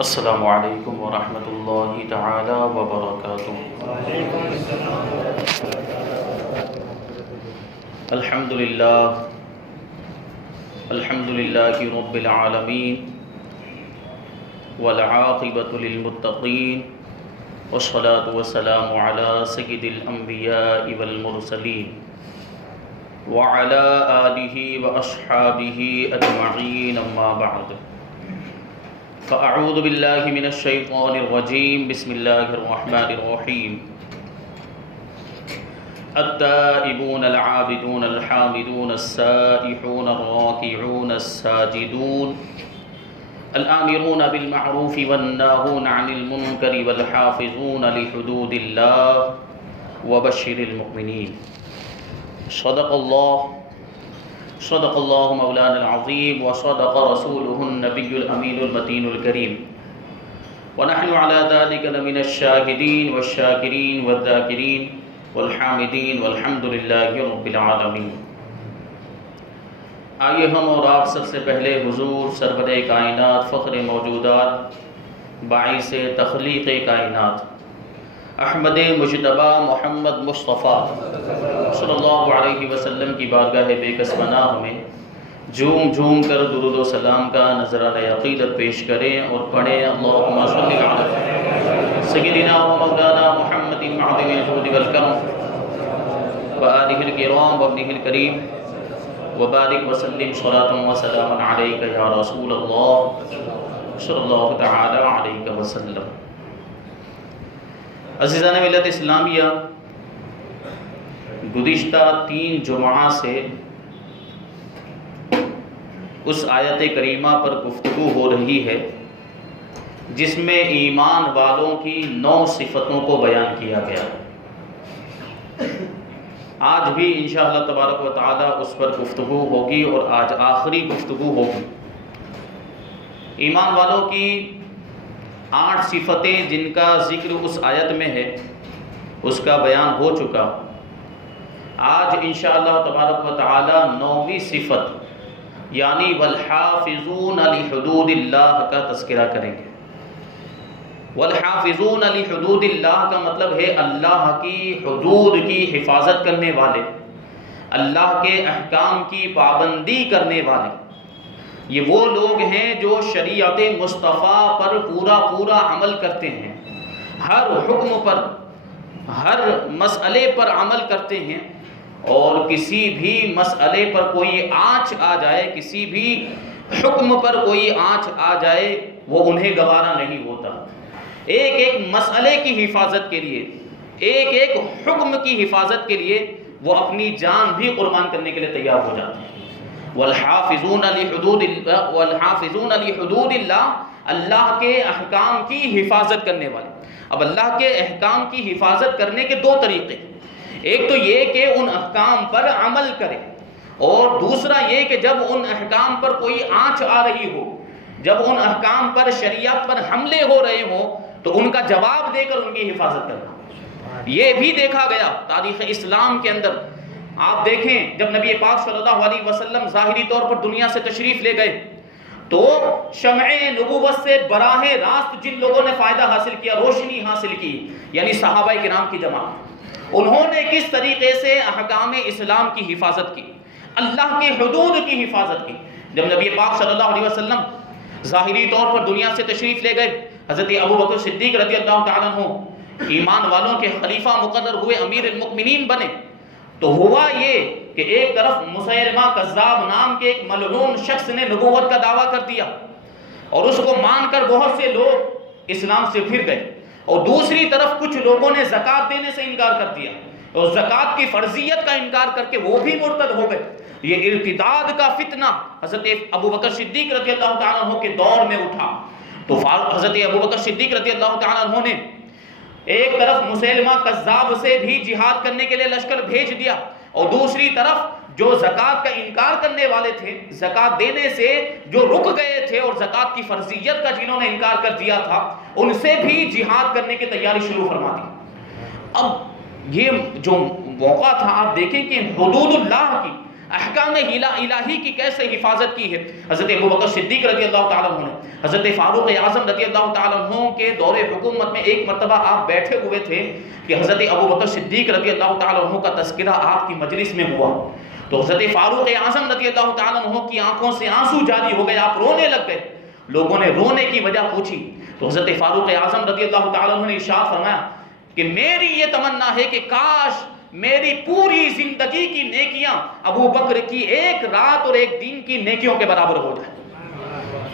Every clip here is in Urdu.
السلام علیکم ورحمۃ اللہ تعالی وبرکاتہ۔ الحمد للہ رب العالمین والعاقبۃ للمتقین والصلاة والسلام علی سید الانبیاء والمرسلین وعلی آلہ واصحابہ اجمعین، اما بعد فاعوذ باللہ من الشیطان الرجیم، بسم اللہ الرحمن الرحیم۔ التائبون العابدون الحامدون السائحون الراكعون الساجدون الآمرون بالمعروف والناهون عن المنكر والحافظون لحدود الله وبشر المؤمنين۔ صدق اللہ مولانا العظیم وصدق رسولہ النبی الامین المتین الکریم، ونحن على ذلك لمن الشاہدین والشاکرین والذاکرین والحامدین والحمد للہ رب العالمین۔ آئیے ہم اور آپ سب سے پہلے حضور سرور کائنات، فخر موجودات، باعث تخلیق کائنات، احمد مجتبی محمد مصطفیٰ صلی اللہ علیہ وسلم کی بارگاہ بے کس پناہ میں جھوم جھوم کر درود و سلام کا نذرانہ عقیدت پیش کریں اور پڑھیں اللہم صلی علی سیدنا و مولانا محمد معظم الجود والکرم وآلہ الکرام وابنہ الکریم وبارک وسلم صلاۃ و سلام علیک یا رسول اللہ صلی اللہ تعالی علیہ وسلم۔ عزیزان ملت اسلامیہ، گزشتہ 3 جمعہ سے اس آیت کریمہ پر گفتگو ہو رہی ہے جس میں ایمان والوں کی 9 صفتوں کو بیان کیا گیا۔ آج بھی انشاءاللہ تبارک و تعالی اس پر گفتگو ہوگی اور آج آخری گفتگو ہوگی۔ ایمان والوں کی 8 صفتیں جن کا ذکر اس آیت میں ہے اس کا بیان ہو چکا۔ آج انشاءاللہ تبارک و تعالی 9ویں صفت یعنی والحافظون لحدود اللہ کا تذکرہ کریں گے۔ والحافظون لحدود اللہ کا مطلب ہے اللہ کی حدود کی حفاظت کرنے والے، اللہ کے احکام کی پابندی کرنے والے۔ یہ وہ لوگ ہیں جو شریعت مصطفیٰ پر پورا عمل کرتے ہیں، ہر حکم پر، ہر مسئلے پر عمل کرتے ہیں، اور کسی بھی مسئلے پر کوئی آنچ آ جائے، کسی بھی حکم پر کوئی آنچ آ جائے وہ انہیں گوارا نہیں ہوتا۔ ایک مسئلے کی حفاظت کے لیے، ایک حکم کی حفاظت کے لیے وہ اپنی جان بھی قربان کرنے کے لیے تیار ہو جاتے ہیں۔ والحافظون لحدود اللہ، اللہ کے احکام کی حفاظت کرنے والے۔ اب اللہ کے احکام کی حفاظت کرنے کے 2 طریقے، ایک تو یہ کہ ان احکام پر عمل کرے، اور دوسرا یہ کہ جب ان احکام پر کوئی آنچ آ رہی ہو، جب ان احکام پر، شریعت پر حملے ہو رہے ہوں تو ان کا جواب دے کر ان کی حفاظت کرنا۔ یہ بھی دیکھا گیا تاریخ اسلام کے اندر۔ آپ دیکھیں جب نبی پاک صلی اللہ علیہ وسلم ظاہری طور پر دنیا سے تشریف لے گئے تو شمع نبوت سے براہ راست جن لوگوں نے فائدہ حاصل کیا، روشنی حاصل کی، یعنی صحابہ کرام کی جماعت، انہوں نے کس طریقے سے احکام اسلام کی حفاظت کی، اللہ کی حدود کی حفاظت کی۔ جب نبی پاک صلی اللہ علیہ وسلم ظاہری طور پر دنیا سے تشریف لے گئے، حضرت ابوبکر صدیق رضی اللہ تعالیٰ عنہ ایمان والوں کے خلیفہ مقرر ہوئے، امیر المؤمنین بنے، تو ہوا یہ کہ ایک طرف مسیلمہ کذاب نام کے ایک ملعون شخص نے نبوت کا دعویٰ کر دیا اور اس کو مان کر بہت سے لوگ اسلام سے پھر گئے، اور دوسری طرف کچھ لوگوں نے زکوٰۃ دینے سے انکار کر دیا اور زکوٰۃ کی فرضیت کا انکار کر کے وہ بھی مرتد ہو گئے۔ یہ ارتداد کا فتنہ حضرت ابوبکر صدیق رضی اللہ تعالیٰ عنہ کے دور میں اٹھا، تو حضرت ابوبکر صدیق رضی اللہ تعالیٰ عنہ نے ایک طرف مسیلمہ کذاب سے بھی جہاد کرنے کے لیے لشکر بھیج دیا، اور دوسری طرف جو زکوٰۃ کا انکار کرنے والے تھے، زکوٰۃ دینے سے جو رک گئے تھے اور زکوٰۃ کی فرضیت کا جنہوں نے انکار کر دیا تھا، ان سے بھی جہاد کرنے کی تیاری شروع فرما دی۔ اب یہ جو موقع تھا، آپ دیکھیں کہ حدود اللہ کی، احکام الہی کی کیسے حفاظت کی ہے۔ حضرت ابوبکر صدیق رضی اللہ تعالیٰ عنہ نے حضرت فاروق اعظم رضی اللہ تعالیٰ عنہ کے دور حکومت میں ایک مرتبہ آپ بیٹھے ہوئے تھے کہ حضرت ابوبکر صدیق رضی اللہ تعالیٰ عنہ کا تذکرہ آپ کی مجلس میں ہوا، تو حضرت فاروق اعظم رضی اللہ تعالیٰ عنہ کی آنکھوں سے آنسو جاری ہو گئے، آپ رونے لگ گئے۔ لوگوں نے رونے کی وجہ پوچھی تو حضرت فاروق اعظم رضی اللہ تعالیٰ عنہ نے ارشاد فرمایا کہ میری یہ تمنا ہے کہ کاش میری پوری زندگی کی نیکیاں ابو بکر کی ایک رات اور ایک دن کی نیکیوں کے برابر ہو جائے۔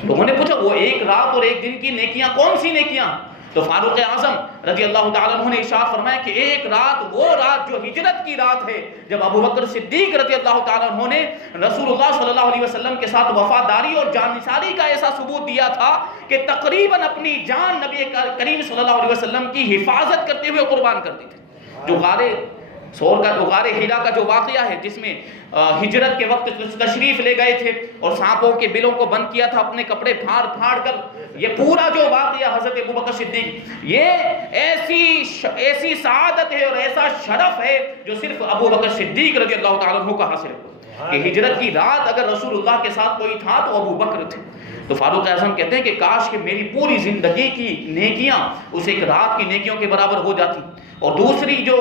تو انہوں نے پوچھا وہ ایک رات اور ایک دن کی نیکیاں کون سی نیکیاں؟ تو فاروق اعظم رضی اللہ تعالیٰ عنہ نے ارشاد فرمایا کہ ایک رات وہ رات جو ہجرت کی رات ہے، جب ابو بکر صدیق رضی اللہ تعالیٰ عنہ نے رسول اللہ صلی اللہ علیہ وسلم کے ساتھ وفاداری اور جانثاری کا ایسا ثبوت دیا تھا کہ تقریباً اپنی جان نبی کریم صلی اللہ علیہ وسلم کی حفاظت کرتے ہوئے قربان کر دی تھی۔ جو غار ہیرا کا جو واقعہ ہے جس میں ہجرت کے وقت تشریف لے گئے تھے اور سانپوں کے بلوں کو بند کیا تھا اپنے کپڑے پھاڑ پھاڑ کر، یہ پورا جو واقعہ حضرت ابوبکر صدیق، یہ ایسی سعادت ہے اور ایسا شرف ہے جو صرف ابوبکر صدیق رضی اللہ تعالیٰ عنہ کا حاصل ہے کہ ہجرت کی رات اگر رسول اللہ کے ساتھ کوئی تھا تو ابو بکر تھے۔ تو فاروق اعظم کہتے ہیں کہ کاش کہ میری پوری زندگی کی نیکیاں اس ایک رات کی نیکیوں کے برابر ہو جاتی، اور دوسری جو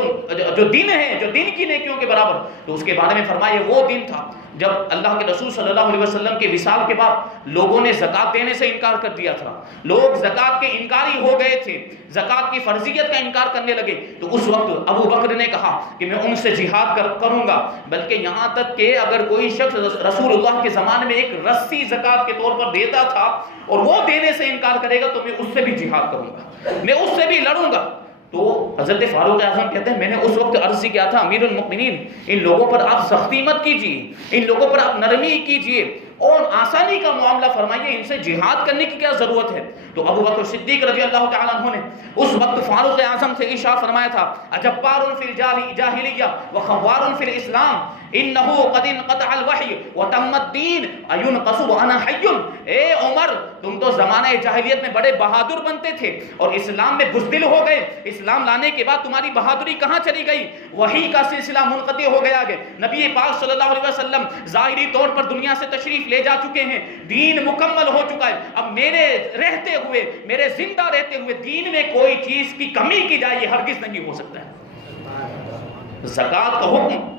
دن ہے، جو دن کی نیکیوں کے برابر، تو اس کے بارے میں فرمایا وہ دن تھا جب اللہ کے رسول صلی اللہ علیہ وسلم کے وصال کے بعد لوگوں نے زکوٰۃ دینے سے انکار کر دیا تھا، لوگ زکوٰۃ کے انکاری ہو گئے تھے، زکوٰۃ کی فرضیت کا انکار کرنے لگے، تو اس وقت ابو بکر نے کہا کہ میں ان سے جہاد کروں گا، بلکہ یہاں تک کہ اگر کوئی شخص رسول اللہ کے زمانے میں ایک رسی زکوٰۃ کے طور پر دیتا تھا اور وہ دینے سے انکار کرے گا تو میں اس سے بھی جہاد کروں گا، میں اس سے بھی لڑوں گا۔ تو حضرت فاروق اعظم کہتے ہیں میں نے اس وقت عرض کیا تھا امیر المؤمنین ان لوگوں پر آپ سختی مت کیجیے، ان لوگوں پر آپ نرمی کیجیے اور آسانی کا معاملہ فرمائیے، ان سے جہاد کرنے کی کیا ضرورت ہے؟ تو ابو بکر صدیق رضی اللہ تعالیٰ عنہ نے اس وقت فاروق اعظم سے ارشاد فرمایا تھا اجبار فی الجاہلیہ وخوار فی الاسلام انہ قد انقطع الوحی وتم الدین اینقص وانا حی۔ اے عمر تم تو زمانہ جاہلیت میں بڑے بہادر بنتے تھے اور اسلام میں بزدل ہو گئے، اسلام لانے کے بعد تمہاری بہادری کہاں چلی گئی؟ وحی کا سلسلہ منقطع ہو گیا ہے، نبی پاک صلی اللہ علیہ وسلم ظاہری طور پر دنیا سے تشریف لے جا چکے ہیں، دین مکمل ہو چکا ہے، اب میرے رہتے ہوئے، میرے زندہ رہتے ہوئے دین میں کوئی چیز کی کمی کی جائے یہ ہرگز نہیں ہو سکتا ہے۔ زکوٰۃ کا حکم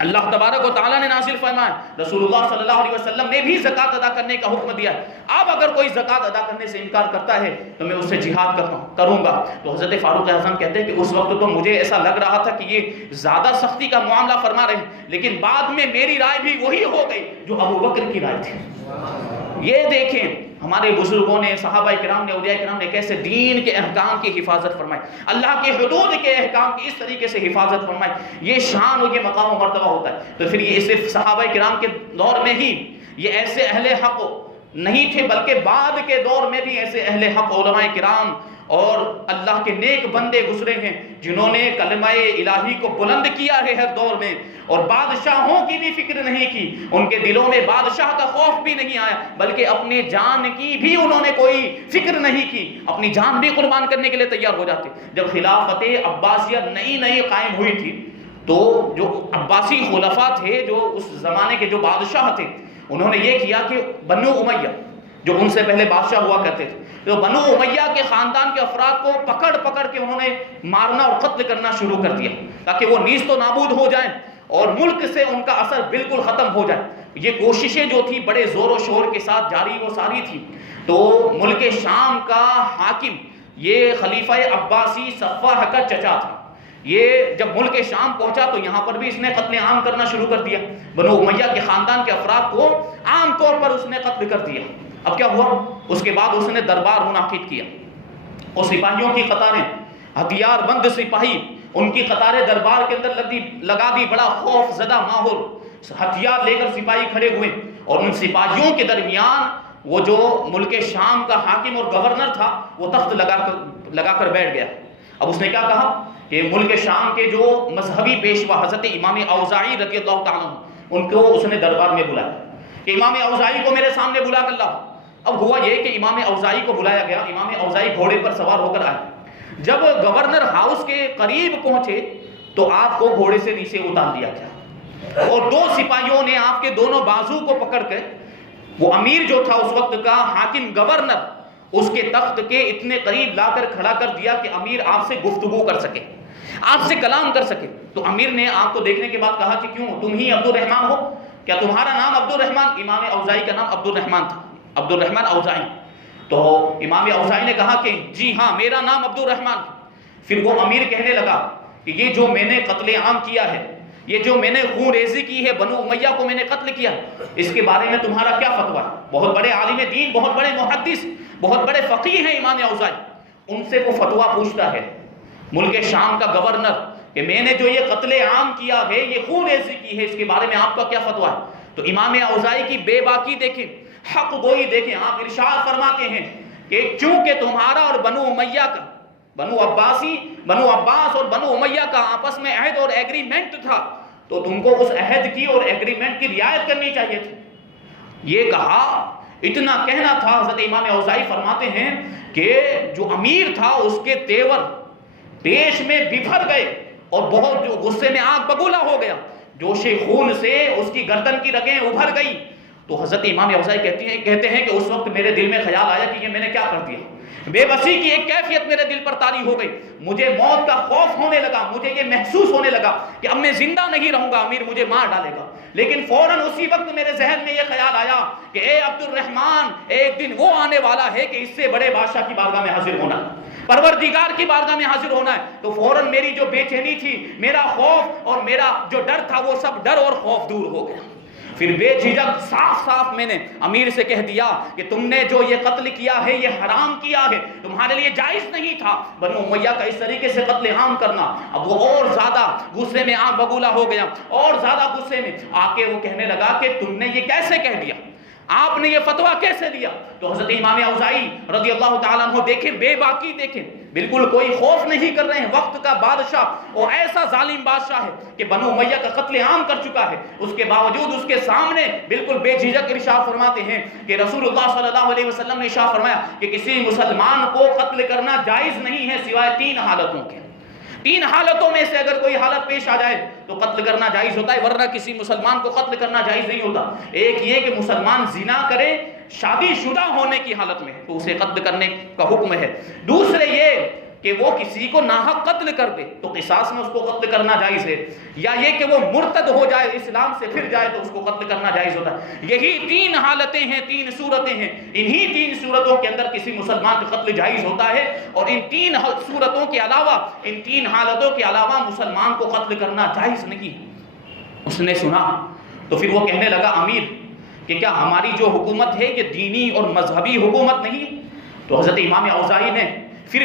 اللہ تبارک و تعالیٰ نے نازل فرمایا، رسول اللہ صلی اللہ علیہ وسلم نے بھی زکوٰۃ ادا کرنے کا حکم دیا ہے۔ اب اگر کوئی زکوٰۃ ادا کرنے سے انکار کرتا ہے تو میں اس سے جہاد کروں گا۔ تو حضرت فاروق اعظم کہتے ہیں کہ اس وقت تو مجھے ایسا لگ رہا تھا کہ یہ زیادہ سختی کا معاملہ فرما رہے ہیں، لیکن بعد میں میری رائے بھی وہی ہو گئی جو ابو بکر کی رائے تھی۔ یہ دیکھیں ہمارے بزرگوں نے، صحابہ کرام نے، اولیاء کرام نے کیسے دین کے احکام کی حفاظت فرمائی، اللہ کے حدود کے احکام کی اس طریقے سے حفاظت فرمائی، یہ شان اور یہ مقام و مرتبہ ہوتا ہے۔ تو پھر یہ صرف صحابہ کرام کے دور میں ہی یہ ایسے اہل حق نہیں تھے، بلکہ بعد کے دور میں بھی ایسے اہل حق علماء کرام اور اللہ کے نیک بندے گزرے ہیں جنہوں نے کلمہ الہی کو بلند کیا ہے ہر دور میں، اور بادشاہوں کی بھی فکر نہیں کی، ان کے دلوں میں بادشاہ کا خوف بھی نہیں آیا، بلکہ اپنے جان کی بھی انہوں نے کوئی فکر نہیں کی، اپنی جان بھی قربان کرنے کے لیے تیار ہو جاتے۔ جب خلافت عباسیہ نئی قائم ہوئی تھی تو جو عباسی خلفاء تھے، جو اس زمانے کے جو بادشاہ تھے، انہوں نے یہ کیا کہ بنو امیہ جو ان سے پہلے بادشاہ ہوا کرتے تھے، تو بنو امیہ کے خاندان کے افراد کو پکڑ کے انہوں نے مارنا اور قتل کرنا شروع کر دیا تاکہ وہ نیست و نابود ہو جائیں اور ملک سے ان کا اثر بالکل ختم ہو جائے۔ یہ کوششیں جو تھی بڑے زور و شور کے ساتھ جاری و ساری تھی۔ تو ملک شام کا حاکم یہ خلیفہ عباسی صفوہ کا چچا تھا، یہ جب ملک شام پہنچا تو یہاں پر بھی اس نے قتل عام کرنا شروع کر دیا، بنو امیہ کے خاندان کے افراد کو عام طور پر اس نے قتل کر دیا۔ اب کیا ہوا؟ اس کے بعد اس نے دربار منعقد کیا اور سپاہیوں کی قطاریں، ہتھیار بند سپاہی، ان کی قطاریں دربار کے اندر لگا دی، بڑا خوف زدہ ماحول، ہتھیار لے کر سپاہی کھڑے ہوئے، اور ان سپاہیوں کے درمیان وہ جو ملک شام کا حاکم اور گورنر تھا وہ تخت لگا کر بیٹھ گیا۔ اب اس نے کیا کہا کہ ملک شام کے جو مذہبی پیشوا حضرت امام اوزاعی رضی اللہ تعالیٰ عنہ، ان کو اس نے دربار میں بلایا کہ امام اوزاعی کو میرے سامنے بلا کر لاؤ۔ اب ہوا یہ کہ امام اوزاعی کو بلایا گیا، امام اوزاعی گھوڑے پر سوار ہو کر آئے۔ جب گورنر ہاؤس کے قریب پہنچے تو آپ کو گھوڑے سے نیچے اتار دیا گیا اور دو سپاہیوں نے آپ کے دونوں بازو کو پکڑ کے، وہ امیر جو تھا اس وقت کا حاکم گورنر، اس کے تخت کے اتنے قریب لا کر کھڑا کر دیا کہ امیر آپ سے گفتگو کر سکے، آپ سے کلام کر سکے۔ تو امیر نے آپ کو دیکھنے کے بعد کہا کہ کیوں تم ہی عبد الرحمن ہو؟ کیا تمہارا نام عبد الرحمن؟ امام اوزاعی کا نام عبد الرحمن تھا، عبد الرحمن اوزاعی۔ تو امام اوزاعی نے کہا کہ جی ہاں میرا نام عبد الرحمن۔ پھر وہ امیر کہنے لگا کہ یہ جو میں نے قتل عام کیا ہے، یہ جو میں نے خون ریزی کی ہے، بنو امیہ کو میں نے قتل کیا، اس کے بارے میں تمہارا کیا فتویٰ ہے؟ بہت بڑے عالم دین، بہت بڑے محدث، بہت بڑے فقیہ ہیں امام اوزاعی، ان سے وہ فتویٰ پوچھتا ہے ملک شام کا گورنر کہ میں نے جو یہ قتل عام کیا ہے، یہ خون ریزی کی ہے، اس کے بارے میں آپ کا کیا فتویٰ ہے؟ تو امام اوزاعی کی بے باکی دیکھیں، حق گوئی دیکھیں، آپ ارشاد فرماتے ہیں کہ چونکہ تمہارا اور بنو امیہ کا، بنو عباس اور بنو امیہ کا آپس میں عہد اور ایگریمنٹ تھا، تو تم کو اس عہد کی اور ایگریمنٹ کی رعایت کرنی چاہیے تھی۔ یہ کہا، اتنا کہنا تھا، حضرت امام اوزاعی فرماتے ہیں کہ جو امیر تھا اس کے تیور دیش میں بکھر گئے اور بہت جو غصے میں آگ بگولا ہو گیا، جوش خون سے اس کی گردن کی رگیں ابھر گئی۔ تو حضرت امام اوزاعی کہتے ہیں کہ اس وقت میرے دل میں خیال آیا کہ یہ میں نے کیا کر دیا، بے بسی کی ایک کیفیت میرے دل پر طاری ہو گئی، مجھے موت کا خوف ہونے لگا، مجھے یہ محسوس ہونے لگا کہ اب میں زندہ نہیں رہوں گا، امیر مجھے مار ڈالے گا۔ لیکن فوراً اسی وقت میرے ذہن میں یہ خیال آیا کہ اے عبد الرحمن، ایک دن وہ آنے والا ہے کہ اس سے بڑے بادشاہ کی بارگاہ میں حاضر ہونا، پروردگار کی بارگاہ میں حاضر ہونا ہے۔ تو فوراً میری جو بے چینی تھی، میرا خوف اور میرا جو ڈر تھا، وہ سب ڈر اور خوف دور ہو گیا۔ پھر بے جھجک صاف صاف میں نے امیر سے کہہ دیا کہ تم نے جو یہ قتل کیا ہے یہ حرام کیا ہے، تمہارے لیے جائز نہیں تھا بنو امیہ کا اس طریقے سے قتل عام کرنا۔ اب وہ اور زیادہ غصے میں آگ بگولا ہو گیا، اور زیادہ غصے میں آ کے وہ کہنے لگا کہ تم نے یہ کیسے کہہ دیا، آپ نے یہ فتویٰ کیسے دیا؟ تو حضرت امام اوزاعی رضی اللہ تعالیٰ عنہ دیکھیں، بے باکی دیکھیں، بالکل کوئی خوف نہیں کر رہے ہیں۔ وقت کا بادشاہ اور ایسا ظالم بادشاہ ہے کہ بنو امیہ کا قتل عام کر چکا ہے، اس کے باوجود اس کے سامنے بالکل بے جھجک ارشاد فرماتے ہیں کہ رسول اللہ صلی اللہ علیہ وسلم نے ارشاد فرمایا کہ کسی مسلمان کو قتل کرنا جائز نہیں ہے سوائے تین حالتوں کے۔ تین حالتوں میں سے اگر کوئی حالت پیش آ جائے تو قتل کرنا جائز ہوتا ہے، ورنہ کسی مسلمان کو قتل کرنا جائز نہیں ہوتا۔ ایک یہ کہ مسلمان زنا کرے شادی شدہ ہونے کی حالت میں تو اسے قتل کرنے کا حکم ہے۔ دوسرے یہ کہ وہ کسی کو ناحق قتل کر دے تو قصاص میں اس کو قتل کرنا جائز ہے، یا یہ کہ وہ مرتد ہو جائے، اسلام سے پھر جائے تو اس کو قتل کرنا جائز ہوتا ہے۔ یہی تین حالتیں ہیں، تین صورتیں ہیں، انہی تین صورتوں کے اندر کسی مسلمان کا قتل جائز ہوتا ہے، اور ان تین صورتوں کے علاوہ، ان تین حالتوں کے علاوہ مسلمان کو قتل کرنا جائز نہیں۔ اس نے سنا تو پھر وہ کہنے لگا امیر کہ کیا ہماری جو حکومت ہے یہ دینی اور مذہبی حکومت نہیں؟ تو حضرت امام اوزاعی نے پھر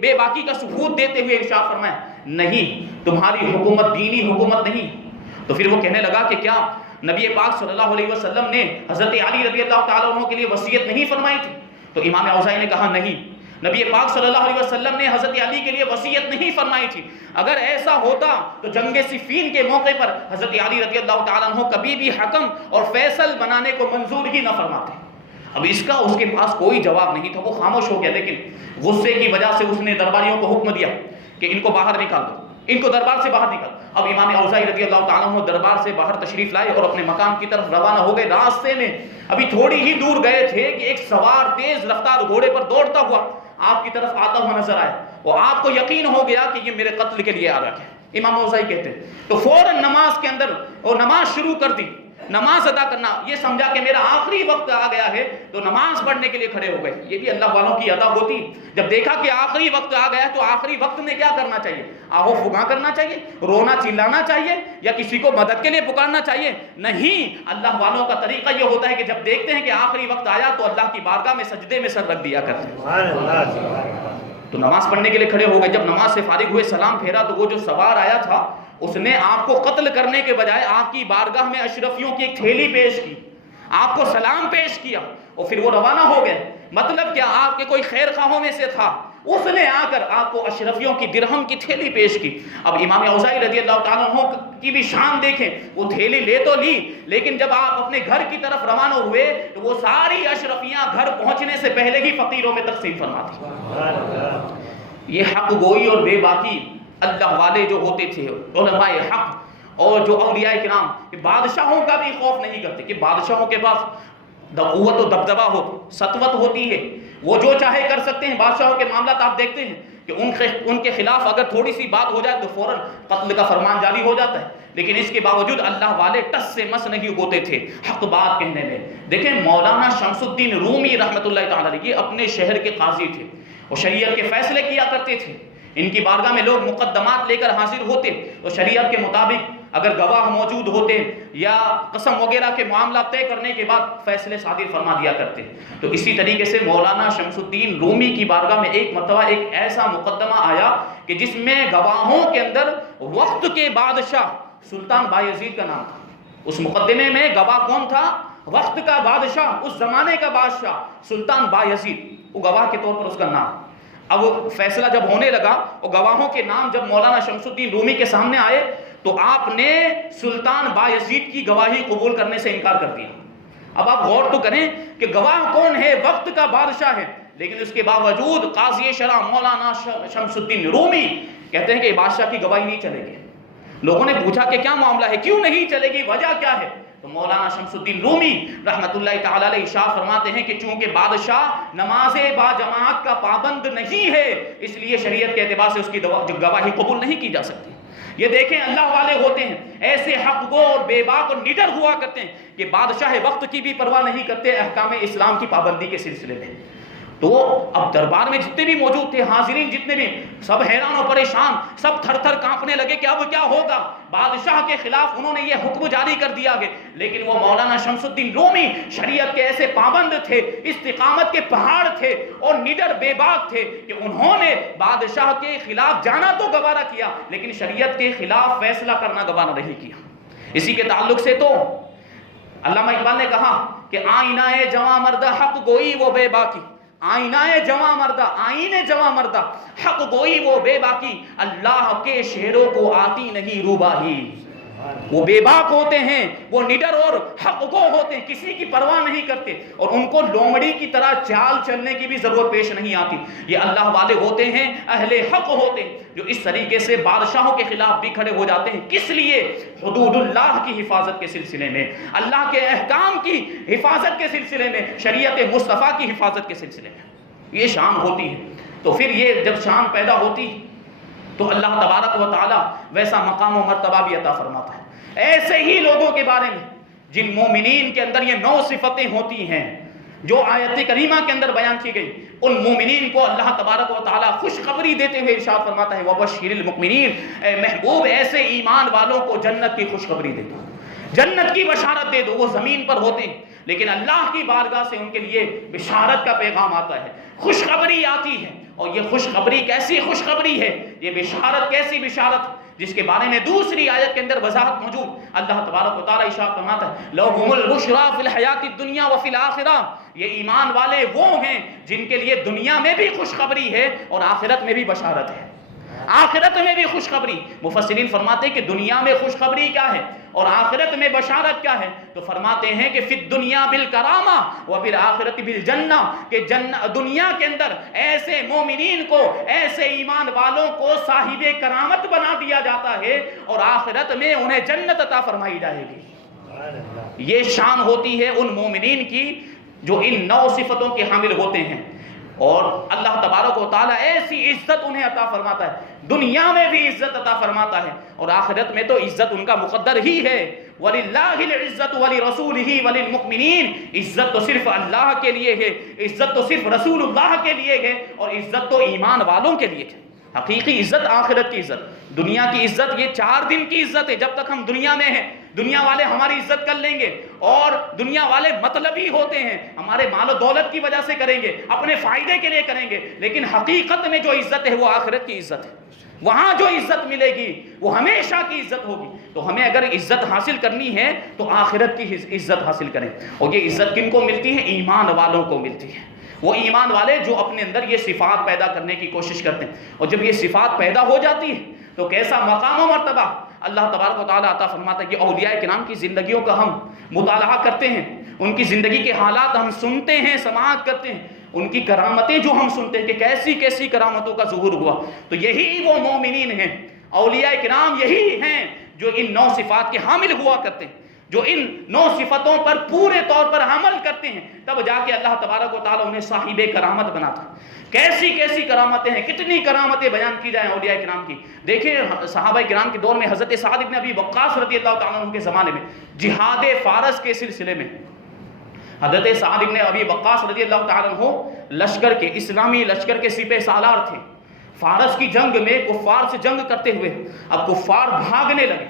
بے باکی کا ثبوت دیتے ہوئے ارشاد فرمایا نہیں، تمہاری حکومت دینی حکومت نہیں۔ تو پھر وہ کہنے لگا کہ کیا نبی پاک صلی اللہ علیہ وسلم نے حضرت علی رضی اللہ تعالیٰ عنہ کے لیے وصیت نہیں فرمائی تھی؟ تو امام اوزاعی نے کہا نہیں، نبی پاک صلی اللہ علیہ وسلم نے حضرت علی کے لیے وصیت نہیں فرمائی تھی۔ اگر ایسا ہوتا تو جنگ صفین کے موقع پر حضرت علی رضی اللہ تعالیٰ عنہ کبھی بھی حکم اور فیصل بنانے کو منظور ہی نہ فرماتے۔ اب اس کے پاس کوئی جواب نہیں تھا، وہ خاموش ہو گیا، لیکن غصے کی وجہ سے اس نے درباریوں کو حکم دیا کہ ان کو باہر نکال دو، ان کو دربار سے باہر نکال۔ اب امام اوزاعی رضی اللہ تعالیٰ عنہ دربار سے باہر تشریف لائے اور اپنے مقام کی طرف روانہ ہو گئے۔ راستے میں ابھی تھوڑی ہی دور گئے تھے کہ ایک سوار تیز رفتار گھوڑے پر دوڑتا ہوا آپ کی طرف آتا ہوا نظر آیا، اور آپ کو یقین ہو گیا کہ یہ میرے قتل کے لیے آ رہا ہے۔ امام اوزاعی کہتے ہیں تو فوراً نماز کے اندر اور نماز شروع کر دی، نماز ادا کرنا، یہ سمجھا کہ میرا آخری وقت آ گیا ہے تو نماز پڑھنے کے لیے کھڑے ہو گئے۔ یہ بھی اللہ والوں کی ادا ہوتی، جب دیکھا کہ آخری وقت آ گیا تو آخری وقت میں کیا کرنا چاہیے؟ آہو فغاں کرنا چاہیے، رونا چلانا چاہیے، یا کسی کو مدد کے لیے پکارنا چاہیے؟ نہیں، اللہ والوں کا طریقہ یہ ہوتا ہے کہ جب دیکھتے ہیں کہ آخری وقت آیا تو اللہ کی بارگاہ میں سجدے میں سر رکھ دیا کرتے ہیں۔ تو نماز پڑھنے کے لیے کھڑے ہو گئے۔ جب نماز سے فارغ ہوئے سلام پھیرا تو وہ جو سوار آیا تھا اس نے آپ کو قتل کرنے کے بجائے آپ کی بارگاہ میں اشرفیوں کی ایک تھیلی پیش کی، آپ کو سلام پیش کیا، اور پھر وہ روانہ ہو گئے۔ مطلب کیا؟ آپ کے کوئی خیر خواہوں میں سے تھا، اس نے آ کر آپ کو اشرفیوں کی درہم کی تھیلی پیش کی۔ اب امام اوزاعی رضی اللہ تعالیٰ عنہ کی بھی شان دیکھیں، وہ تھیلی لے تو لی، لیکن جب آپ اپنے گھر کی طرف روانہ ہوئے تو وہ ساری اشرفیاں گھر پہنچنے سے پہلے ہی فقیروں میں تقسیم فرما دی۔ یہ حق گوئی اور بے باکی اللہ والے جو ہوتے تھے، علماء حق، اور جو اولیاء کرام کہ بادشاہوں کا بھی خوف نہیں کرتے، کہ بادشاہوں کے پاس قوت و دبدبہ ہو، سطوت ہوتی ہے، وہ جو چاہے کر سکتے ہیں۔ بادشاہوں کے معاملات آپ دیکھتے ہیں کہ ان کے خلاف اگر تھوڑی سی بات ہو جائے تو فوراً قتل کا فرمان جاری ہو جاتا ہے، لیکن اس کے باوجود اللہ والے ٹس سے مس نہیں ہوتے تھے حق بات کہنے میں۔ دیکھیں مولانا شمس الدین رومی رحمۃ اللہ تعالیٰ علیہ، یہ اپنے شہر کے قاضی تھے، وہ شریعت کے فیصلے کیا کرتے تھے۔ ان کی بارگاہ میں لوگ مقدمات لے کر حاضر ہوتے تو شریعت کے مطابق اگر گواہ موجود ہوتے یا قسم وغیرہ کے معاملات طے کرنے کے بعد فیصلے صادر فرما دیا کرتے۔ تو اسی طریقے سے مولانا شمس الدین رومی کی بارگاہ میں ایک مرتبہ ایک ایسا مقدمہ آیا کہ جس میں گواہوں کے اندر وقت کے بادشاہ سلطان بایزید کا نام تھا۔ اس مقدمے میں گواہ کون تھا؟ وقت کا بادشاہ، اس زمانے کا بادشاہ سلطان بایزید، وہ گواہ کے طور پر اس کا نام۔ اب فیصلہ جب ہونے لگا، وہ گواہوں کے نام جب مولانا شمس الدین رومی کے سامنے آئے تو آپ نے سلطان بایزید کی گواہی قبول کرنے سے انکار کر دیا۔ اب آپ غور تو کریں کہ گواہ کون ہے؟ وقت کا بادشاہ ہے، لیکن اس کے باوجود قاضی شرع مولانا شمس الدین رومی کہتے ہیں کہ بادشاہ کی گواہی نہیں چلے گی۔ لوگوں نے پوچھا کہ کیا معاملہ ہے، کیوں نہیں چلے گی، وجہ کیا ہے؟ تو مولانا شمس الدین رومی رحمۃ اللہ تعالیٰ علیہ ارشاد فرماتے ہیں کہ چونکہ بادشاہ نماز با جماعت کا پابند نہیں ہے، اس لیے شریعت کے اعتبار سے اس کی گواہی قبول نہیں کی جا سکتی۔ یہ دیکھیں اللہ والے ہوتے ہیں ایسے حق گو اور بے باک اور نڈر ہوا کرتے ہیں کہ بادشاہ وقت کی بھی پرواہ نہیں کرتے احکام اسلام کی پابندی کے سلسلے میں۔ تو اب دربار میں جتنے بھی موجود تھے، حاضرین جتنے بھی، سب حیران و پریشان، سب تھر تھر کانپنے لگے کہ اب کیا ہوگا۔ بادشاہ کے خلاف انہوں نے یہ حکم جاری کر دیا کہ، لیکن وہ مولانا شمس الدین رومی شریعت کے ایسے پابند تھے، استقامت کے پہاڑ تھے اور نڈر بے باک تھے کہ انہوں نے بادشاہ کے خلاف جانا تو گوارا کیا، لیکن شریعت کے خلاف فیصلہ کرنا گوارا نہیں کیا۔ اسی کے تعلق سے تو علامہ اقبال نے کہا کہ آئینہ جواں مردہ حق گوئی وہ بے باکی، آئینہ جواں مردہ، آئین جواں مردہ حق گوئی وہ بے باکی، اللہ کے شہروں کو آتی نہیں روباہی۔ وہ بے باک ہوتے ہیں، وہ نڈر اور حق گو ہوتے ہیں، کسی کی پرواہ نہیں کرتے اور ان کو لومڑی کی طرح چال چلنے کی بھی ضرورت پیش نہیں آتی۔ یہ اللہ والے ہوتے ہیں، اہل حق ہوتے ہیں، جو اس طریقے سے بادشاہوں کے خلاف بھی کھڑے ہو جاتے ہیں۔ کس لیے؟ حدود اللہ کی حفاظت کے سلسلے میں، اللہ کے احکام کی حفاظت کے سلسلے میں، شریعت مصطفیٰ کی حفاظت کے سلسلے میں یہ شان ہوتی ہے۔ تو پھر یہ جب شان پیدا ہوتی تو اللہ تبارک و تعالی ویسا مقام و مرتبہ بھی عطا فرماتا ہے۔ ایسے ہی لوگوں کے بارے میں جن مومنین کے اندر یہ 9 صفتیں ہوتی ہیں جو آیت کریمہ کے اندر بیان کی گئی، ان مومنین کو اللہ تبارک و تعالی خوشخبری دیتے ہوئے ارشاد فرماتا ہے وَبَشِّرِ الْمُؤْمِنِينَ، اے محبوب ایسے ایمان والوں کو جنت کی خوشخبری دے دو، جنت کی بشارت دے دو۔ وہ زمین پر ہوتے ہیں لیکن اللہ کی بارگاہ سے ان کے لیے بشارت کا پیغام آتا ہے، خوشخبری آتی ہے۔ اور یہ خوشخبری کیسی خوشخبری ہے، یہ بشارت کیسی بشارت، جس کے بارے میں دوسری آیت کے اندر وضاحت موجود۔ اللہ تبارک و تعالیٰ ارشاد فرماتا ہے لَهُمُ الْبُشْرَىٰ فِي الْحَيَاةِ الدُّنْيَا وَفِي الْآخِرَةِ، یہ ایمان والے وہ ہیں جن کے لیے دنیا میں بھی خوشخبری ہے اور آخرت میں بھی بشارت ہے۔ آخرت میں بھی خوشخبری۔ مفسرین فرماتے ہیں کہ دنیا میں خوشخبری کیا ہے اور آخرت میں بشارت کیا ہے، تو فرماتے ہیں کہ فی الدنیا بالکرامہ وبالآخرۃ بالجنہ، کہ دنیا کے اندر ایسے مومنین کو، ایسے ایمان والوں کو صاحب کرامت بنا دیا جاتا ہے اور آخرت میں انہیں جنت عطا فرمائی جائے گی۔ یہ شان ہوتی ہے ان مومنین کی جو ان 9 صفتوں کے حامل ہوتے ہیں، اور اللہ تبارک و تعالیٰ ایسی عزت انہیں عطا فرماتا ہے، دنیا میں بھی عزت عطا فرماتا ہے اور آخرت میں تو عزت ان کا مقدر ہی ہے۔ وَلِلَّهِ الْعِزَّةُ وَلِرَسُولِهِ وَلِلْمُؤْمِنِينَ، عزت تو صرف اللہ کے لیے ہے، عزت تو صرف رسول اللہ کے لیے ہے، اور عزت تو ایمان والوں کے لیے ہے۔ حقیقی عزت آخرت کی عزت، دنیا کی عزت یہ 4 دن کی عزت ہے۔ جب تک ہم دنیا میں ہیں دنیا والے ہماری عزت کر لیں گے اور دنیا والے مطلبی ہوتے ہیں، ہمارے مال و دولت کی وجہ سے کریں گے، اپنے فائدے کے لیے کریں گے، لیکن حقیقت میں جو عزت ہے وہ آخرت کی عزت ہے۔ وہاں جو عزت ملے گی وہ ہمیشہ کی عزت ہوگی۔ تو ہمیں اگر عزت حاصل کرنی ہے تو آخرت کی عزت حاصل کریں، اور یہ عزت کن کو ملتی ہے؟ ایمان والوں کو ملتی ہے۔ وہ ایمان والے جو اپنے اندر یہ صفات پیدا کرنے کی کوشش کرتے ہیں، اور جب یہ صفات پیدا ہو جاتی ہے تو کیسا مقام و مرتبہ اللہ تبارک و تعالیٰ عطا فرماتا ہے کہ اولیاء کرام کی زندگیوں کا ہم مطالعہ کرتے ہیں، ان کی زندگی کے حالات ہم سنتے ہیں، سماعت کرتے ہیں، ان کی کرامتیں جو ہم سنتے ہیں کہ کیسی کیسی کرامتوں کا ظہور ہوا، تو یہی وہ مومنین ہیں، اولیاء کرام یہی ہیں جو ان 9 صفات کے حامل ہوا کرتے ہیں، جو ان 9 صفتوں پر پورے طور پر عمل کرتے ہیں، تب جا کے اللہ تبارک و تعالیٰ انہیں صاحب کرامت بناتا ہے۔ کیسی کیسی کرامتیں ہیں، کتنی کرامتیں بیان کی جائیں اولیاء کرام کی۔ دیکھیں صحابہ کرام کے دور میں حضرت سعد بن ابی وقاص رضی اللہ تعالیٰ عنہ کے زمانے میں جہاد فارس کے سلسلے میں حضرت سعد بن ابی وقاص رضی اللہ تعالیٰ عنہ لشکر کے، اسلامی لشکر کے سپہ سالار تھے۔ فارس کی جنگ میں کفار سے جنگ کرتے ہوئے اب کفار بھاگنے لگے،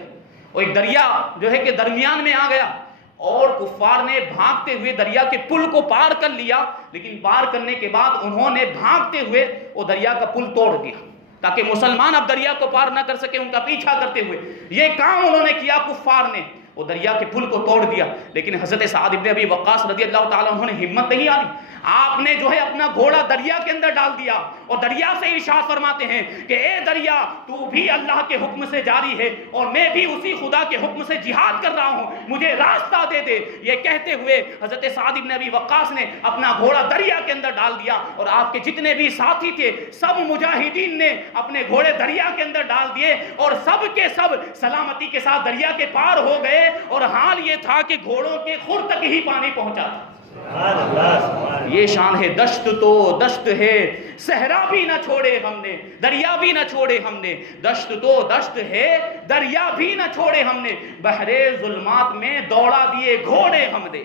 اور ایک دریا جو ہے کہ درمیان میں آ گیا، اور کفار نے بھاگتے ہوئے دریا کے پل کو پار کر لیا، لیکن پار کرنے کے بعد انہوں نے بھاگتے ہوئے وہ دریا کا پل توڑ دیا تاکہ مسلمان اب دریا کو پار نہ کر سکے، ان کا پیچھا کرتے ہوئے۔ یہ کام انہوں نے کیا کفار نے، وہ دریا کے پل کو توڑ دیا، لیکن حضرت سعد بن ابی وقاص رضی اللہ تعالیٰ عنہ نے ہمت نہیں آئی، آپ نے جو ہے اپنا گھوڑا دریا کے اندر ڈال دیا، اور دریا سے ارشاد فرماتے ہیں کہ اے دریا تو بھی اللہ کے حکم سے جاری ہے، اور میں بھی اسی خدا کے حکم سے جہاد کر رہا ہوں، مجھے راستہ دے دے۔ یہ کہتے ہوئے حضرت سعد بن ابی وقاص نے اپنا گھوڑا دریا کے اندر ڈال دیا، اور آپ کے جتنے بھی ساتھی تھے سب مجاہدین نے اپنے گھوڑے دریا کے اندر ڈال دیے، اور سب کے سب سلامتی کے ساتھ دریا کے پار ہو گئے، اور حال یہ تھا کہ گھوڑوں کے خر تک ہی پانی پہنچا تھا۔ یہ شان ہے، دشت تو دشت ہے صحرا بھی نہ چھوڑے ہم نے، دریا بھی نہ چھوڑے ہم نے، دشت تو دشت ہے دریا بھی نہ چھوڑے ہم نے، بحرے ظلمات میں دوڑا دیے گھوڑے ہم نے۔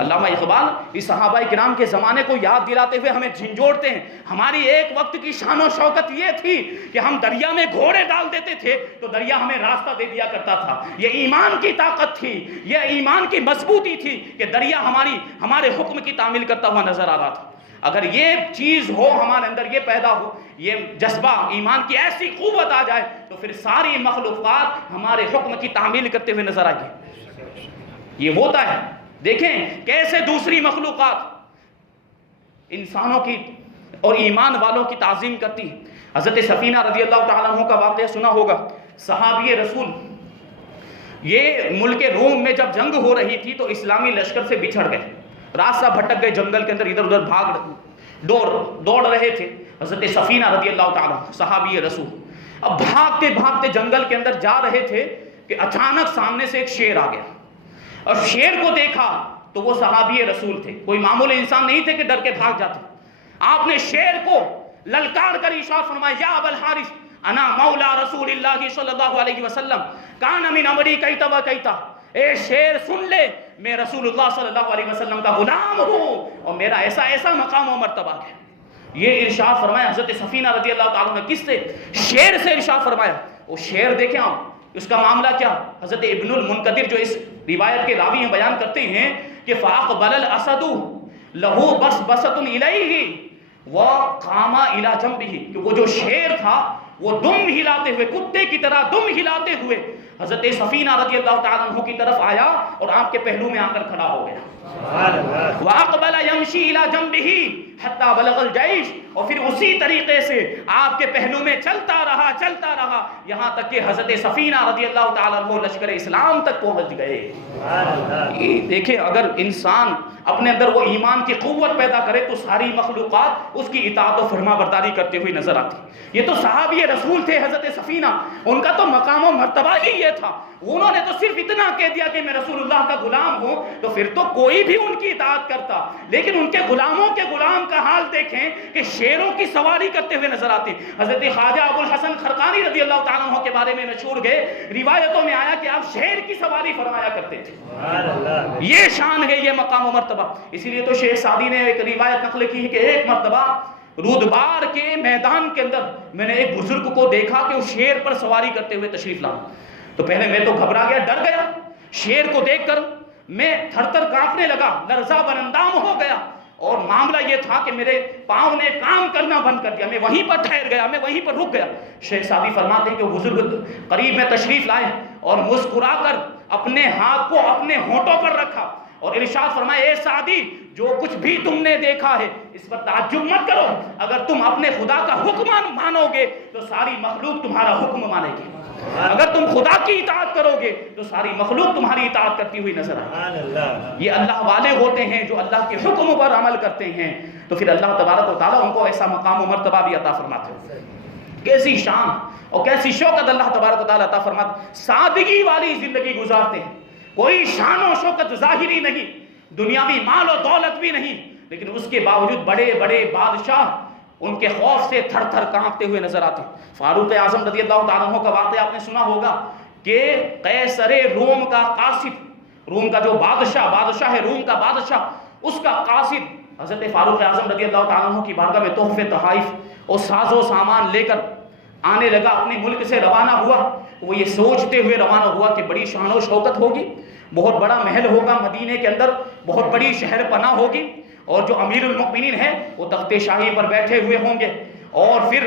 علامہ اقبال اس صحابہ کرام کے زمانے کو یاد دلاتے ہوئے ہمیں جھنجھوڑتے ہیں، ہماری ایک وقت کی شان و شوکت یہ تھی کہ ہم دریا میں گھوڑے ڈال دیتے تھے تو دریا ہمیں راستہ دے دیا کرتا تھا۔ یہ ایمان کی طاقت تھی، یہ ایمان کی مضبوطی تھی کہ دریا ہمارے حکم کی تعمیل کرتا ہوا نظر آ رہا تھا۔ اگر یہ چیز ہو ہمارے اندر، یہ پیدا ہو، یہ جذبہ ایمان کی ایسی قوت آ جائے تو پھر ساری مخلوقات ہمارے حکم کی تعمیل کرتے ہوئے نظر آئے گی۔ یہ ہوتا ہے، دیکھیں کیسے دوسری مخلوقات انسانوں کی اور ایمان والوں کی تعظیم کرتی ہے۔ حضرت سفینہ رضی اللہ تعالیٰ عنہ کا واقعہ سنا ہوگا، صحابی رسول یہ ملک روم میں جب جنگ ہو رہی تھی تو اسلامی لشکر سے بچھڑ گئے، راستہ بھٹک گئے، جنگل کے اندر ادھر ادھر دوڑ رہے تھے۔ حضرت سفینہ رضی اللہ تعالیٰ صحابی رسول اب بھاگتے بھاگتے جنگل کے اندر جا رہے تھے کہ اچانک سامنے سے ایک شیر آ گیا، اور شیر کو دیکھا تو وہ صحابی رسول تھے، کوئی معمولی انسان نہیں تھے کہ ڈر کے بھاگ جاتے۔ آپ نے شیر کو للکار کر ارشاد فرمایا، یا ابا الحارث انا مولا رسول اللہ صلی اللہ علیہ وسلم کان من امری کیتا و کیتا، اے شیر سن لے، میں رسول اللہ صلی اللہ علیہ وسلم کا غلام ہوں اور میرا ایسا ایسا مقام و مرتبہ ہے۔ یہ ارشاد فرمایا حضرت سفینہ رضی اللہ تعالیٰ نے، کس سے؟ شیر سے ارشاد فرمایا۔ وہ شیر دیکھیں آپ، اس کا معاملہ کیا؟ حضرت ابن المنقدر جو اس روایت کے راوی ہیں بیان کرتے ہیں کہ فَأَقْبَلَ الْأَسَدُ لَهُ بَسْبَسَةٌ إِلَيْهِ وَقَامَ إِلَى جَنبِهِ، کہ وہ جو شیر تھا وہ دم ہلاتے ہوئے، کتے کی طرح دم ہلاتے ہوئے حضرت سفینہ رضی اللہ تعالیٰ عنہ کی طرف آیا اور آپ کے پہلو میں آ کر کھڑا ہو گیا۔ وَأَقْبَلَ يَمْشِي إِلَى جَنبِهِ حَتَّى بَلَغَ الْجَيْشِ، اور پھر اسی طریقے سے آپ کے پہلو میں چلتا رہا یہاں تک کہ حضرت سفینہ رضی اللہ تعالیٰ عنہ لشکر اسلام تک پہنچ گئے۔ دیکھیں اگر انسان اپنے اندر وہ ایمان کی قوت پیدا کرے تو ساری مخلوقات اس کی اطاعت و فرما برداری کرتے ہوئے نظر آتی۔ یہ تو صحابی رسول تھے حضرت سفینہ، ان کا تو مقام و مرتبہ ہی یہ تھا، انہوں نے تو صرف اتنا کہہ دیا کہ میں رسول اللہ کا غلام ہوں، تو پھر تو کوئی بھی ان کی اطاعت کرتا۔ لیکن ان کے غلاموں کے غلام کا حال دیکھیں کہ شیروں کی سواری کرتے ہوئے نظر آتے۔ حضرت خواجہ ابو الحسن خرقانی رضی اللہ تعالیٰ عنہ کے بارے میں مشہور گئے، روایتوں میں آیا کہ آپ شیر کی سواری فرمایا کرتے تھے۔ یہ شان ہے، یہ مقام و مرتبہ۔ اسی لیے تو شیخ سعدی نے ایک روایت نقل کی ہے کہ ایک مرتبہ رودبار کے میدان کے اندر میں نے ایک بزرگ کو دیکھا کہ وہ شیر پر سواری کرتے ہوئے تشریف لایا، تو پہلے میں تو گھبرا گیا، ڈر گیا، شیر کو دیکھ کر میں تھر تھر کانپنے لگا، لرزہ براندام ہو گیا، اور معاملہ یہ تھا کہ میرے پاؤں نے کام کرنا بند کر دیا، میں وہیں پر ٹھہر گیا، میں وہیں پر رک گیا۔ شیخ سعدی فرماتے ہیں کہ وہ بزرگ قریب میں تشریف لائے اور مسکرا کر اپنے ہاتھ کو اپنے ہونٹوں پر رکھا اور ارشاد فرمایا، اے سعدی جو کچھ بھی تم نے دیکھا ہے اس پر تعجب مت کرو، اگر تم اپنے خدا کا حکم مانو گے تو ساری مخلوق تمہارا حکم مانے گی، اگر تم خدا کی اطاعت کرو گے تو ساری مخلوق تمہاری اطاعت کرتی ہوئی نظر آئے گی۔ یہ اللہ والے ہوتے ہیں جو اللہ کے حکم پر عمل کرتے ہیں، تو پھر اللہ تبارک و تعالیٰ ان کو ایسا مقام و مرتبہ بھی عطا فرماتے ہیں۔ کیسی شان اور کیسی شوکت اللہ تبارک و تعالیٰ عطا فرماتے، سادگی والی زندگی گزارتے ہیں، کوئی شان و شوکت ظاہری نہیں، دنیاوی مال و دولت بھی نہیں، لیکن اس کے باوجود بڑے بڑے بادشاہ ان کے خوف سے تھر تھر کانپتے ہوئے نظر آتے ہیں۔ فاروق اعظم رضی اللہ تعالیٰ عنہ کا واقعہ آپ نے سنا ہوگا کہ قیصر روم کا قاصد، روم کا جو بادشاہ ہے، روم کا بادشاہ، اس کا قاصد حضرت فاروق اعظم رضی اللہ تعالیٰ عنہ کی بارگاہ میں تحفے تحائف اور ساز و سامان لے کر آنے لگا، اپنے ملک سے روانہ ہوا۔ وہ یہ سوچتے ہوئے روانہ ہوا کہ بڑی شان و شوکت ہوگی، بہت بڑا محل ہوگا مدینے کے اندر، بہت بڑی شہر پناہ ہوگی، اور جو امیر المؤمنین ہیں وہ تخت شاہی پر بیٹھے ہوئے ہوں گے، اور پھر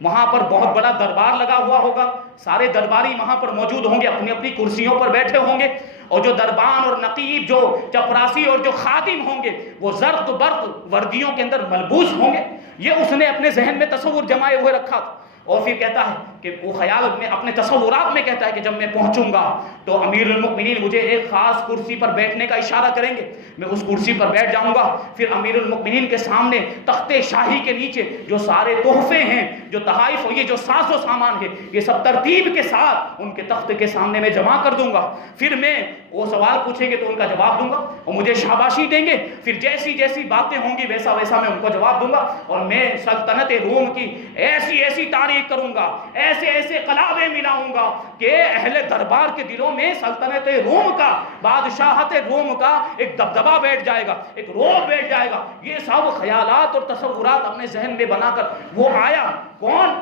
وہاں پر بہت بڑا دربار لگا ہوا ہوگا، سارے درباری وہاں پر موجود ہوں گے، اپنی اپنی کرسیوں پر بیٹھے ہوں گے، اور جو دربان اور نقیب، جو چپراسی اور جو خادم ہوں گے وہ زرق برق وردیوں کے اندر ملبوس ہوں گے۔ یہ اس نے اپنے ذہن میں تصور جمائے ہوئے رکھا تھا، اور پھر کہتا ہے کہ وہ خیال میں اپنے تصورات میں کہتا ہے کہ جب میں پہنچوں گا تو امیر المؤمنین مجھے ایک خاص کرسی پر بیٹھنے کا اشارہ کریں گے، میں اس کرسی پر بیٹھ جاؤں گا، پھر امیر المؤمنین کے سامنے تخت شاہی کے نیچے جو سارے تحفے ہیں، جو تحائف اور یہ جو ساز و سامان ہے، یہ سب ترتیب کے ساتھ ان کے تخت کے سامنے میں جمع کر دوں گا، پھر میں وہ سوال پوچھیں گے تو ان کا جواب دوں گا، اور مجھے شاباشی دیں گے، پھر جیسی جیسی باتیں ہوں گی ویسا ویسا میں ان کو جواب دوں گا، اور میں سلطنت روم کی ایسی ایسی تعریف کروں گا، ایسے ایسے قلابے ملاؤں گا کہ اہل دربار کے دلوں میں سلطنت روم کا، بادشاہت روم کا ایک دبدبہ بیٹھ جائے گا، ایک روب بیٹھ جائے گا۔ یہ سب خیالات اور تصورات اپنے ذہن میں بنا کر وہ آیا، کون؟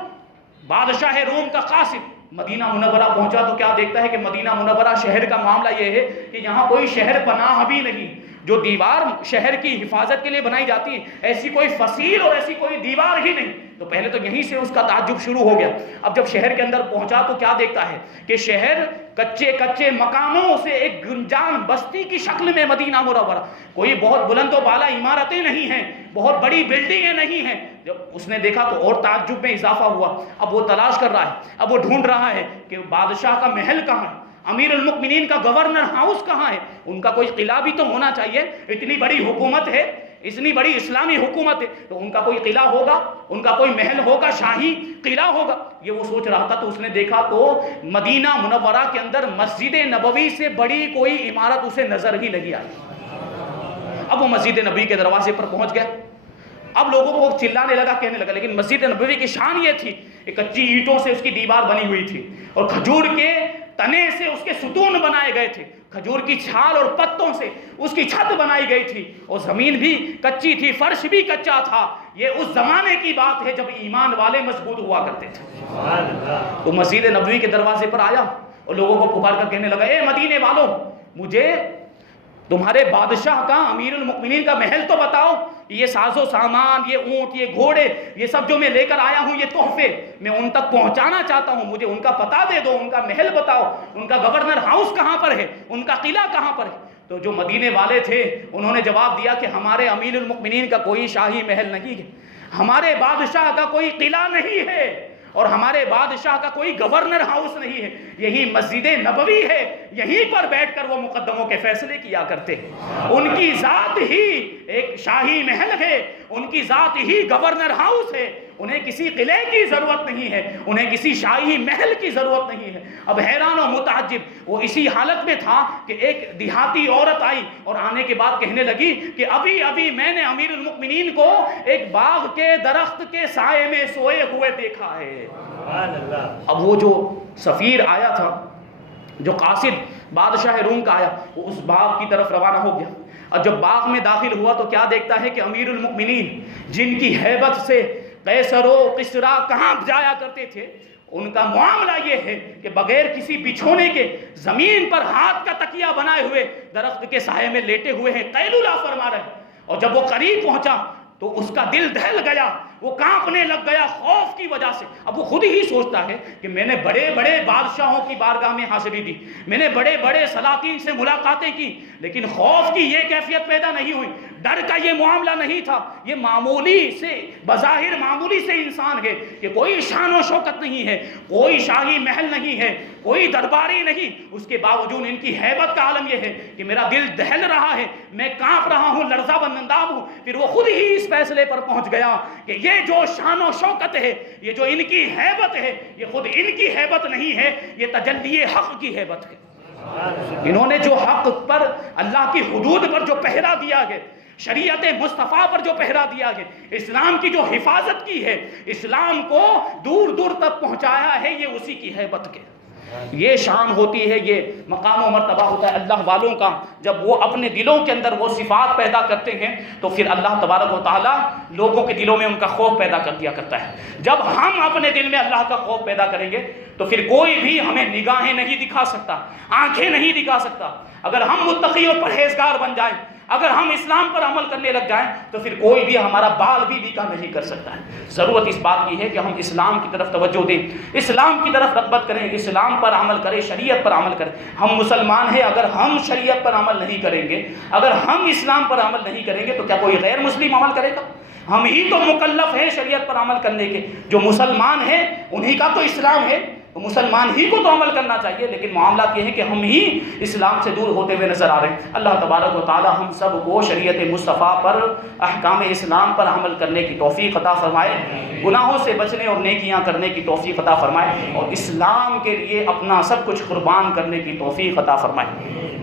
بادشاہ روم کا قاصد مدینہ منورہ پہنچا تو کیا دیکھتا ہے کہ مدینہ منورہ شہر کا معاملہ یہ ہے کہ یہاں کوئی شہر پناہ بھی نہیں، جو دیوار شہر کی حفاظت کے لیے بنائی جاتی ہے ایسی کوئی فصیل اور ایسی کوئی دیوار ہی نہیں۔ تو پہلے تو یہیں سے اس کا تعجب شروع ہو گیا۔ اب جب شہر کے اندر پہنچا تو کیا دیکھتا ہے کہ شہر کچے کچے مکانوں سے ایک گنجان بستی کی شکل میں مدینہ منورہ، کوئی بہت بلند و بالا عمارتیں نہیں ہیں، بہت بڑی بلڈنگیں نہیں ہیں۔ جب اس نے دیکھا تو اور تعجب میں اضافہ ہوا۔ اب وہ تلاش کر رہا ہے، اب وہ ڈھونڈ رہا ہے کہ بادشاہ کا محل کہاں ہے، امیر المؤمنین کا گورنر ہاؤس کہاں ہے، ان کا کوئی قلعہ بھی تو ہونا چاہیے، اتنی بڑی حکومت ہے، اتنی بڑی اسلامی حکومت ہے تو ان کا کوئی قلعہ ہوگا، ان کا کوئی محل ہوگا، شاہی قلعہ ہوگا۔ یہ وہ سوچ رہا تھا تو اس نے دیکھا تو مدینہ منورہ کے اندر مسجد نبوی سے بڑی کوئی عمارت اسے نظر ہی نہیں آئی۔ اب وہ مسجد نبوی کے دروازے پر پہنچ گئے، اب لوگوں کو چلانے لگا، کہنے لگا، لیکن مسجد نبوی کی شان یہ تھی کہ کچی اینٹوں سے اس کی دیوار بنی ہوئی تھی، اور کھجور کے تنے سے اس کے ستون بنائے گئے تھے، کھجور کی چھال اور پتوں سے اس کی چھت بنائی گئی تھی، اور زمین بھی کچی تھی، فرش بھی کچا تھا۔ یہ اس زمانے کی بات ہے جب ایمان والے مضبوط ہوا کرتے تھے۔ تو مسجد نبوی کے دروازے پر آیا اور لوگوں کو پکار کر کہنے لگا، اے مدینے والوں، مجھے تمہارے بادشاہ کا، امیر المؤمنین کا محل تو بتاؤ، یہ ساز و سامان، یہ اونٹ، یہ گھوڑے، یہ سب جو میں لے کر آیا ہوں، یہ تحفے میں ان تک پہنچانا چاہتا ہوں، مجھے ان کا پتہ دے دو، ان کا محل بتاؤ، ان کا گورنر ہاؤس کہاں پر ہے، ان کا قلعہ کہاں پر ہے۔ تو جو مدینے والے تھے انہوں نے جواب دیا کہ ہمارے امیر المؤمنین کا کوئی شاہی محل نہیں ہے، ہمارے بادشاہ کا کوئی قلعہ نہیں ہے، اور ہمارے بادشاہ کا کوئی گورنر ہاؤس نہیں ہے، یہی مسجد نبوی ہے، یہیں پر بیٹھ کر وہ مقدموں کے فیصلے کیا کرتے ہیں۔ ان کی ذات ہی ایک شاہی محل ہے، ان کی ذات ہی گورنر ہاؤس ہے، انہیں کسی قلعے کی ضرورت نہیں ہے، انہیں کسی شاہی محل کی ضرورت نہیں ہے۔ اب حیران و متعجب وہ اسی حالت میں تھا کہ ایک دیہاتی عورت آئی اور آنے کے بعد کہنے لگی کہ ابھی ابھی میں نے امیر المؤمنین کو ایک باغ کے درخت کے سائے میں سوئے ہوئے دیکھا ہے۔ اب وہ جو سفیر آیا تھا، جو قاصد بادشاہ روم کا آیا، وہ اس باغ کی طرف روانہ ہو گیا، اور جب باغ میں داخل ہوا تو کیا دیکھتا ہے کہ امیر المؤمنین جن کی ہیبت سے قیصر و کسریٰ کہاں جایا کرتے تھے، ان کا معاملہ یہ ہے کہ بغیر کسی بچھونے کے زمین پر ہاتھ کا تکیہ بنائے ہوئے درخت کے سائے میں لیٹے ہوئے ہیں، قیلولہ فرما رہے ہیں۔ اور جب وہ قریب پہنچا تو اس کا دل دہل گیا، وہ کانپنے لگ گیا خوف کی وجہ سے۔ اب وہ خود ہی سوچتا ہے کہ میں نے بڑے بڑے بادشاہوں کی بارگاہ میں حاضری دی، میں نے بڑے بڑے سلاطین سے ملاقاتیں کی، لیکن خوف کی یہ کیفیت پیدا نہیں ہوئی، ڈر کا یہ معاملہ نہیں تھا. یہ معمولی سے بظاہر معمولی سے انسان ہے کہ کوئی شان و شوکت نہیں ہے, کوئی شاہی محل نہیں ہے, کوئی درباری نہیں, اس کے باوجود ان کی ہیبت کا عالم یہ ہے کہ میرا دل دہل رہا ہے, میں کانپ رہا ہوں, لرزہ بندندام ہوں. پھر وہ خود ہی اس فیصلے پر پہنچ گیا کہ یہ جو شان و شوکت ہے, یہ جو ان کی ہیبت ہے, یہ خود ان کی ہیبت نہیں ہے, یہ تجلی حق کی ہیبت ہے. انہوں نے جو حق پر, اللہ کی حدود پر جو پہرا دیا ہے, شریعت مصطفیٰ پر جو پہرا دیا ہے, اسلام کی جو حفاظت کی ہے, اسلام کو دور دور تک پہنچایا ہے, یہ اسی کی ہیبت کے. یہ شان ہوتی ہے, یہ مقام و مرتبہ ہوتا ہے اللہ والوں کا. جب وہ اپنے دلوں کے اندر وہ صفات پیدا کرتے ہیں تو پھر اللہ تبارک و تعالیٰ لوگوں کے دلوں میں ان کا خوف پیدا کر دیا کرتا ہے. جب ہم اپنے دل میں اللہ کا خوف پیدا کریں گے تو پھر کوئی بھی ہمیں نگاہیں نہیں دکھا سکتا, آنکھیں نہیں دکھا سکتا. اگر ہم متقی اور پرہیزگار بن جائیں, اگر ہم اسلام پر عمل کرنے لگ جائیں تو پھر کوئی بھی ہمارا بال بھی بیکا نہیں کر سکتا ہے. ضرورت اس بات کی ہے کہ ہم اسلام کی طرف توجہ دیں, اسلام کی طرف رغبت کریں, اسلام پر عمل کریں, شریعت پر عمل کریں. ہم مسلمان ہیں, اگر ہم شریعت پر عمل نہیں کریں گے, اگر ہم اسلام پر عمل نہیں کریں گے تو کیا کوئی غیر مسلم عمل کرے گا؟ ہم ہی تو مکلف ہیں شریعت پر عمل کرنے کے. جو مسلمان ہیں انہی کا تو اسلام ہے, تو مسلمان ہی کو تو عمل کرنا چاہیے. لیکن معاملات یہ ہیں کہ ہم ہی اسلام سے دور ہوتے ہوئے نظر آ رہے ہیں. اللہ تبارک و تعالی ہم سب کو شریعت مصطفیٰ پر, احکام اسلام پر عمل کرنے کی توفیق عطا فرمائے, گناہوں سے بچنے اور نیکیاں کرنے کی توفیق عطا فرمائے, اور اسلام کے لیے اپنا سب کچھ قربان کرنے کی توفیق عطا فرمائے.